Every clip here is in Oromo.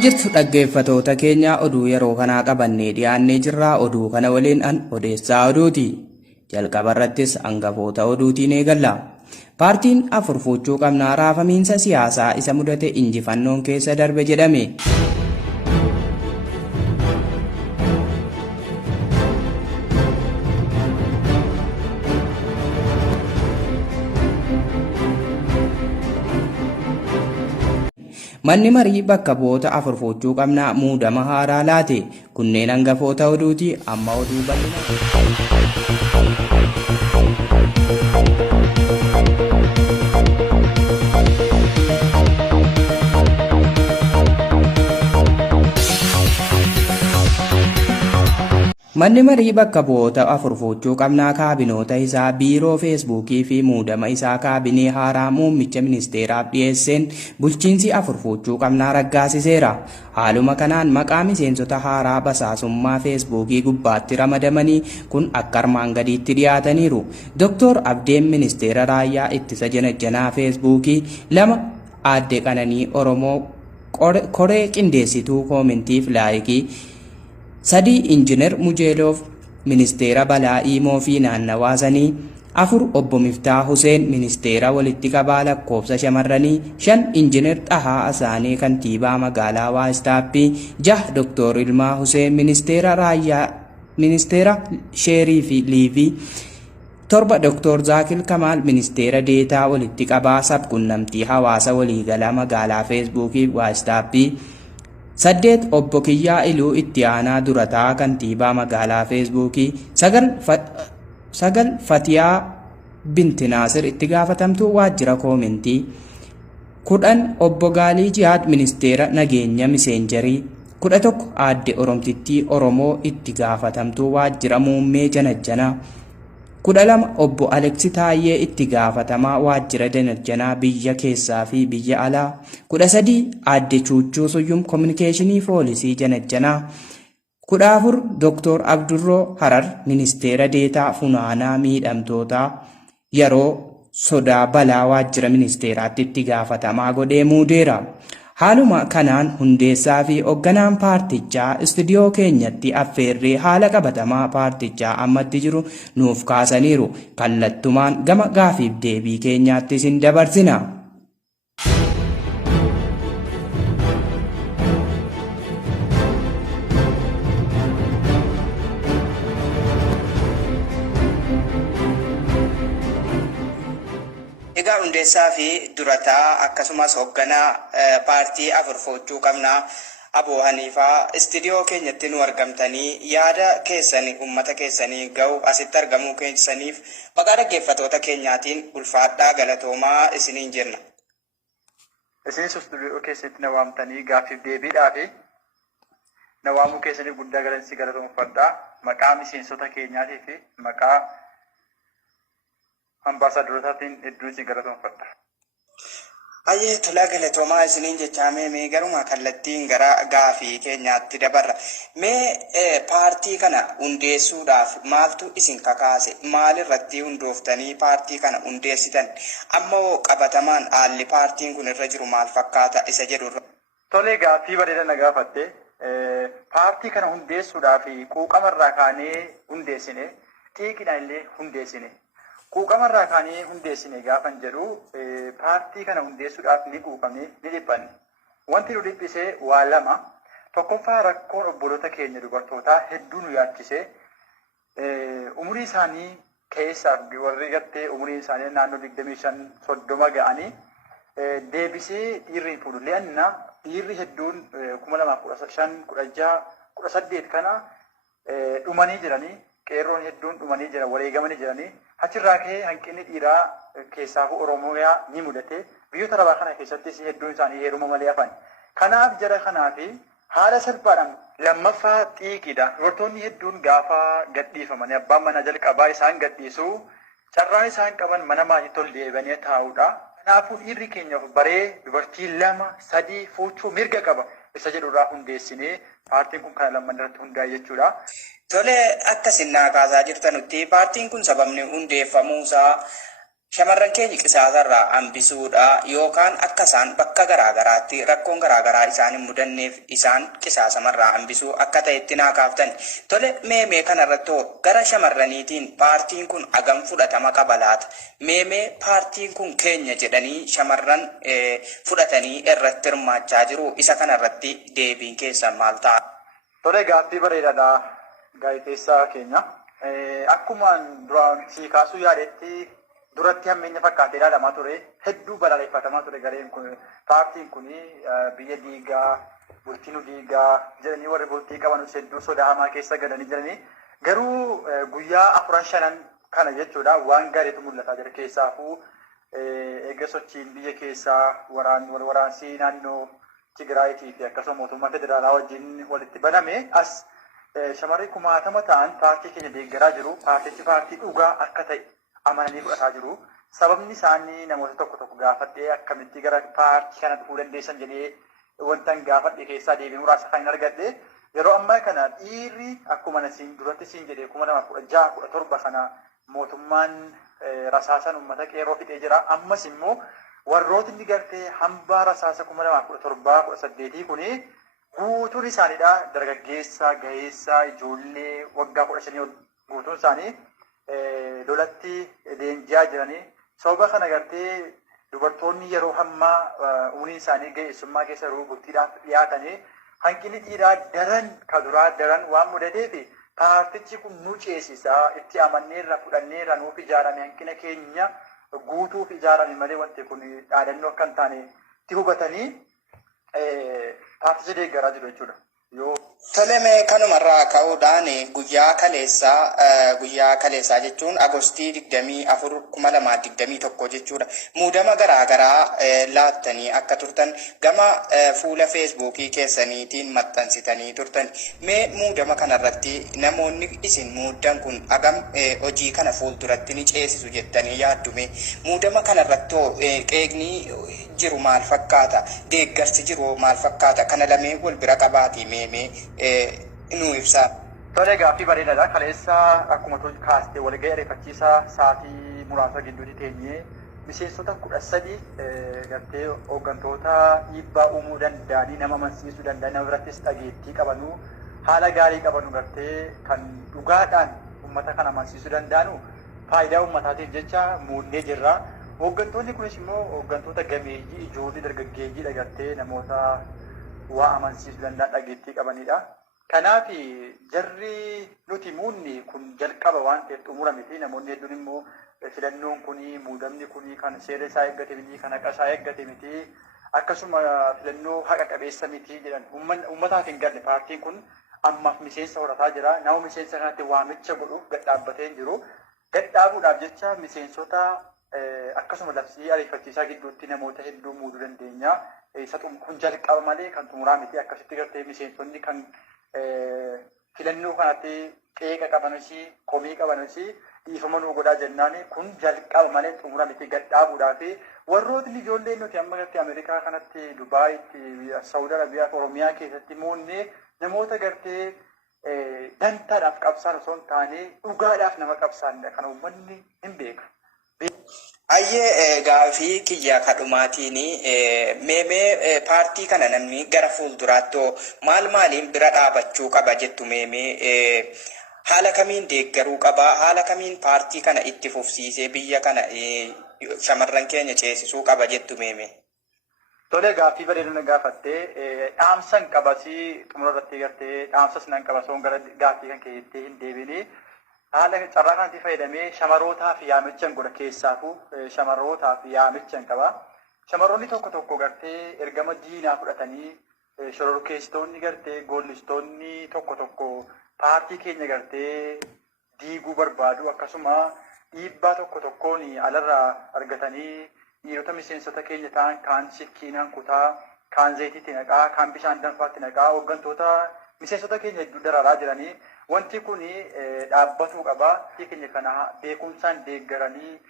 Jirtu dhaggeeffatoota keenya oduu yeroo kanaa qabannee dhiyaannee jirraa. Oduu kana waliin an odeessaa oduuti. Jalqaba irrattis hangafoota oduutiin eegalla. Paartiin afur fuuchuu qabnaa raafamiinsa siyaasaa isa mudate injifannoon keessa darbe jedhame. Manni marii bakka bu'oota afur fuuchuu qabnaa muudama haaraa laate. Kunneen hangafoota oduuti. Amma oduu bal'ina. Manni marii bakka bu'oota afur fuuchuu qabnaa kaabinoota isaa biiroo feesbuukii fi muudama isaa kaabinee haaraa muummicha ministeeraaf dhiyeesseen bulchiinsi afur fuuchuu qabnaa raggaasiseera. Haaluma kanaan maqaa miseensota haaraa basaasummaa feesbuukii gubbaatti ramadamanii kun akka armaan gadiitti dhiyaataniiru. Dr. Abdeen ministeera raayyaa ittisa janajjanaa feesbuukii, 2 Aadde Qananii Oromoo koree qindeessituu koomentiif laayikii, 3 Injiinar Mujeeloof ministeera balaa Imoo fi naannawaa sanii, 4 Obbo Miftaa Huseen ministeera walitti qabaa lakkoofsa shamarranii, 5 Injiinar Xahaa Asaanee kantiibaa magaalaa Waastaappii, 6 Dr. Ilmaa Huseen ministeera raayyaa ministeera sheerii fi liivii, 7 Dr. Zaakil Kamaal ministeera deetaa walitti qabaa sabquunnamtii hawaasa waliigalaa magaalaa feesbuukii Waastaappii, 8 Obbo Kiyyaa Iluu itti aanaa durataa kantiibaa magaalaa feesbuukii, 9 Fatiyaa Binti Naasir itti gaafatamtuu waajjira koomentii, 10 Obbo Gaalii Jihaad ministeera nageenya miseenjarii, 11 Aadde Oromtittii Oromoo itti gaafatamtuu waajjira muummee janajjanaa, 12 Obbo Aleksi Taayyee itti gaafatamaa waajjira janajjanaa biyya keessaa fi biyya alaa, 13 Aadde Chuuchuu Suyyum kominikeeshinii poolisii janajjanaa, 14 Dr. Abdurroo Harar ministeera deetaa funaanaa miidhamtootaa yeroo sodaa balaa waajjira ministeeraatti itti gaafatamaa godhee muudeera. Haaluma kanaan hundeessaa fi hoogganaan paartichaa istuudiyoo keenyatti affeerree haala qabatamaa paartichaa ammatti jiru nuuf kaasaniiru. Kallattumaan gama gaafiif deebii keenyaatti isin dabarsina. Egaa hundeessaa fi durataa akkasumas hoogganaa paartii afur fuuchuu qabnaa Aboo Haniifaa istuudiyoo keenyatti nu argamtanii yaada keessanii uummata keessanii ga'u asitti argamuu keessaniif maqaa dhaggeeffatoota keenyaatiin ulfaadhaa galatoomaa isiniin jenna. Isinis istuudiyoo keessatti na waamtanii gaafiif deebiidhaa fi na waamuu keessanii guddaa galansi galatoomfadhaa. Maqaa miseensota keenyaatii fi maqaa ambaasaadorotaatiin hedduu isin galatoomfadha. Ayyee tolaa galatoomaa isiniin jechaamee mee garuma kallattiin gara gaafii keenyaatti dabarra. Mee paartii kana hundeessuudhaaf maaltu isin kakaase? Maalirratti hundooftanii paartii kana hundeessitan? Ammoo qabatamaan haalli paartiin kun irra jiru maal fakkaata isa jedhurra? Tolee gaafii bareeda na gaafatte. Paartii kana hundeessuudhaaf quuqamarraa kaanee hundeessine, xiiqidhaan illee hundeessine. Quuqamarraa kaanee hundeessine gaafan jedhu paartii kana hundeessuudhaaf ni quuqamne ni dhiphanne. Wanti nu dhiphisee waa lama. Tokkoffaa rakkoon obboloota keenya dubartootaa hedduu nu yaachisee umurii isaanii keessaaf warri gartee umuriin isaanii naannoo 25-30 ga'anii deebisee dhiirri hin fuudhu. Le'annaa dhiirri hedduun 2015-16-18 kana dhumanii jiranii, qeerroon hedduun dhumanii jiran, wareegamanii jiranii. Achirraa ka'ee hanqinni dhiiraa keessaafuu Oromiyaa ni mudate. Biyyoota arabaa kana keessattis hedduun isaanii heeruma malee hafan. Kanaaf jara kanaafi haala salphaadhaan lammaffaa xiiqiidha. Dubartoonni hedduun gaafa gadhiifamanii abbaan mana jalqabaa isaan gadhiisu carraan isaan qaban mana maatiitti ol deebi'anii taa'uudha. Kanaafuu dhiirri keenyaaf baree dubartii 2-3 fuuchuu mirga qaba. Isa jedhurraa hundeessinee paartiin kun kana lamman irratti hundaa'e jechuudha. Tole akkasin naa kaasaa jirtanutti paartiin kun sababni hundeeffamuusaa shamarran keenya qisaasarraa hambisuudha yookaan akka isaan bakka garaagaraatti rakkoon garaagaraa isaan hin mudanneef isaan qisaasamarraa hambisuu akka ta'etti naa kaaftan. Tole meemee kanarratti gara shamarraniitiin paartiin kun agam fudhatama qaba laata? Meemee paartiin kun keenya jedhanii shamarran fudhatanii irratti hirmaachaa jiru. Isa kanarratti deebiin keessan maal ta'a? Tole gaaffii bareedaadha gaazexeessaa keenya. Akkuma duraan sii kaasuu yaadetti duratti hammeenya fakkaatee ilaalamaa ture, hedduu balaaleffatamaa ture gareen kun. Paartiin kun biyya diigaa, bultii nu diigaa jedhanii warri bultii qaban hedduu sodaa hamaa keessa galanii jiranii. Garuu guyyaa 4-5 kana jechuudha waan gaariitu mul'ataa jira. Keessaafuu eega sochiin biyya keessaa waraansii naannoo Tigraayitii fi akkasuma mootummaa federaalaa wajjin walitti baname as shamarri 10,000 ta'an paartii keenya deeggaraa jiru. Paartichi paartii dhugaa akka ta'e amananii fudhataa jiru. Sababni isaanii namoota tokko gaafadhee akkamitti gara paartii kana dhufuu dandeessan jedhee wantan gaafadhe keessaa deebii muraasa kan hin argadhe. Yeroo ammaa kana dhiirri akkuma duratti siin jedhee 2016-17 kana mootummaan rasaasan uummata qeerroo fixee jira. Ammas immoo warrootni gartee hambaa rasaasa 2017-18 kuni guutuun isaaniidha. Dargaggeessa, gaheessa, ijoollee waggaa 15 guutuun isaanii lolatti leenji'aa jiranii. Sababa kana gartee dubartoonni yeroo hammaa umriin isaanii ga'eessummaa keessa yeroo bultiidhaaf dhiyaatanii hanqinni dhiiraa daran kaduraa daran waan mudateef paartichi kun nu ceesisaa itti amanneerra fudhanneerra nuuf ijaarame hanqina keenya guutuuf ijaarame malee wanti kun dhaadannoo akka hin taane itti hubatanii paartichi deeggaraa jiru jechuudha. Tole kanumarraa ka'uudhaan guyyaa kaleessaa jechuun Agostii 24, 2021 jechuudha. Muudama garaagaraa laattanii akka turtan gama fuula feesbuukii keessaniitiin maxxansitanii turtan. Mee muudama kanarratti namoonni isin muuddan kun agam hojii kana fuulduratti ni ceesisu jettanii yaaddume? Muudama kanarratti qeeqni jiru maal fakkaata? Deeggarsi jiru maal fakkaata? Kana lameen wal bira qabaatii meemee nu ibsaa. Tole gaaffii bareedaadha. Kaleessa akkuma kaastee walga'ii ariifachiisaa sa'aatii muraasa gidduutti teenyee miseensota 13 gartee hooggantoota dhiibbaa uumuu danda'anii nama amansiisuu danda'an nama birattis dhageettii qabanu haala gaarii qabanu gartee kan dhugaadhaan uummata kana amansiisuu danda'anu faayidaa uummataatiif jecha muunnee jirra. Hooggantoonni kunis immoo hooggantoota gameeyyii ijoollee dargaggeeyyiidha gartee namoota waa amansiisuu danda'an dhageettii qabanidha. Kanaaf jarri nuti muunni kun jalqaba waan ta'eef xumura miti. Namoonni hedduun immoo filannoon kuni muudamni kuni kan seera isaa eeggate miti, kan haqa isaa eeggate miti, akkasuma filannoo haqa qabeessa miti jedhan. Uummataaf hin galle paartiin kun ammaaf miseensa horataa jira. Nama miseensa kanatti waamicha godhuuf gadhaabbatee hin jiru. Gadhaabuudhaaf jecha miseensota akkasuma labsii ariifachiisaa gidduutti namoota hedduu muuduu dandeenya. Isa kun jalqaba malee kan xumuraa miti. Akkasitti gartee miseensonni kan filannoo kanatti qeeqa qabanusi, komii qabanusi dhiifama nuu godhaa jennaan kun jalqaba malee xumura miti. Gadhaabuudhaaf warrootni ijoolleen nuti amma gartee Ameerikaa kanatti, Dubaayitti, Saawud Arabiyaa, Oromiyaa keessatti muunne namoota gartee dantaadhaaf qabsaan osoo hin taane dhugaadhaaf nama qabsaanidha. Kana uummanni hin beeka. Ayyee gaafii kiyya kadhumaatiin meemee paartii kana namni gara fuulduraatti maaliin bira dhaabachuu qaba jettu meemee haala kamiin deeggaruu qabaa? Haala kamiin paartii kana itti fufsiisee biyya kana shamarran keenya ceesisuu qaba jettu meeme? Tole gaaffii bareedina gaafattee dhaamsan qabasii xumura irratti gartee dhaamsas nan qabasoon gara gaaffii kan keessatti hin deebine haala carraa kanatti fayyadamee shamarrootaaf yaamichan godha keessaafuu shamarrootaaf yaamichan qaba. Shamarroonni tokko gartee ergama diinaa fudhatanii shororkeessitoonni gartee goollistoonni tokko paartii keenya gartee diiguu barbaadu akkasuma dhiibbaa tokkoon alarraa argatanii dhiirota miseensota keenya ta'an kaan sikkiinaan kutaa, kaan zayitiitti naqaa, kaan bishaan danfaatti naqaa, hooggantoota miseensota keenya hedduu daraaraa jiranii wanti kun dhaabbatuu qaba. Keenya kana beekumsaan deeggaranii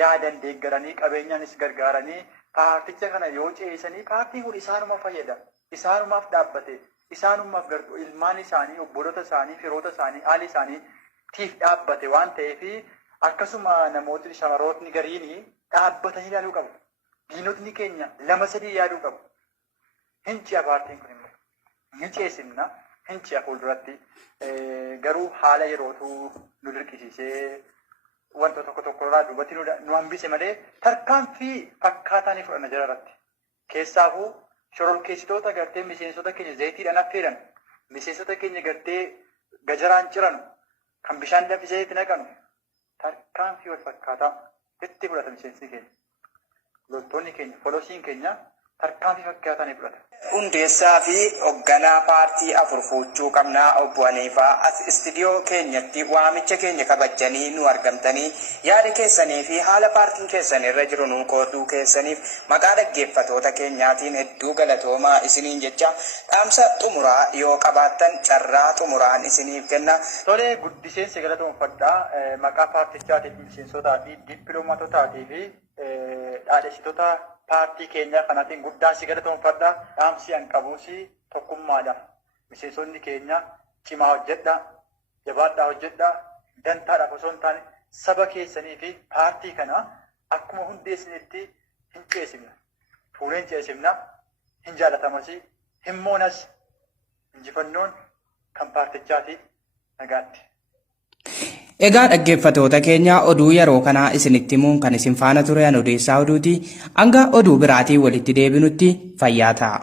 yaadan deeggaranii qabeenyaanis gargaaranii paarticha kana yoo ceesanii paartiin kun isaanuma fayyada. Isaanumaaf dhaabbate. Isaanumaaf ilmaan isaanii, obboloota isaanii, firoota isaanii, haali isaaniitiif dhaabbate waan ta'eef akkasuma namooti shamarrootni gariin dhaabbatanii ilaaluu qabu. Diinotni keenya 2-3 yaaduu qabu. Hinci'a paartiin kun immoo ni ceesifna. Hinci'a fuulduratti garuu haala yerootu nu dirqisiisee wantoota tokko irraa duubatti nu hambise malee tarkaanfii fakkaataa ni fudhanna jara irratti. Keessaafuu shororkeessitoota gartee miseensota keenya zayitiidhaan affeeran, miseensota keenya gartee gajaraan ciran, kan bishaan danfisee itti naqanu tarkaanfii wal fakkaataa itti fudhata miseensi keenya. Loltoonni keenya, folosiin keenya tarkaanfii fakkaataa ni fudhata. Hundeessaa fi hoogganaa paartii afur fuuchuu qabnaa obbo Haniifaa as istiidiyoo keenyatti waamicha keenya kabajanii nu argamtanii yaada keessanii fi haala paartiin keessan irra jiru nu qooduu keessaniif maqaa dhaggeeffatoota keenyaatiin hedduu galatoomaa isiniin jecha dhaamsa xumuraa yoo qabaattan carraa xumuraan isiniif kenna. Tole guddiseensi galatoomfadhaa maqaa paartichaatiif miseensotaa fi dippiloomaatotaatii fi dhaadhessitoota paartii keenya kanaatiin guddaan si galatoomfadha. Dhaamsi an qabuusi tokkummaadha. Miseensonni keenya cimaa hojjedha, jabaadhaa hojjedha, dantaadhaaf osoo hin taane saba keessanii fi paartii kana akkuma hundeessinitti hin ceesifna. Fuuleen ceesifna, hin jaalatamas, hin moonas, injifannoon kan paartichaati nagaatti. Egaa dhaggeeffatoota keenya oduu yeroo kanaa isinitti himuun kan isin faana ture an odeessaa oduuti. Hanga oduu biraatiin walitti deebinutti fayyaa ta'a.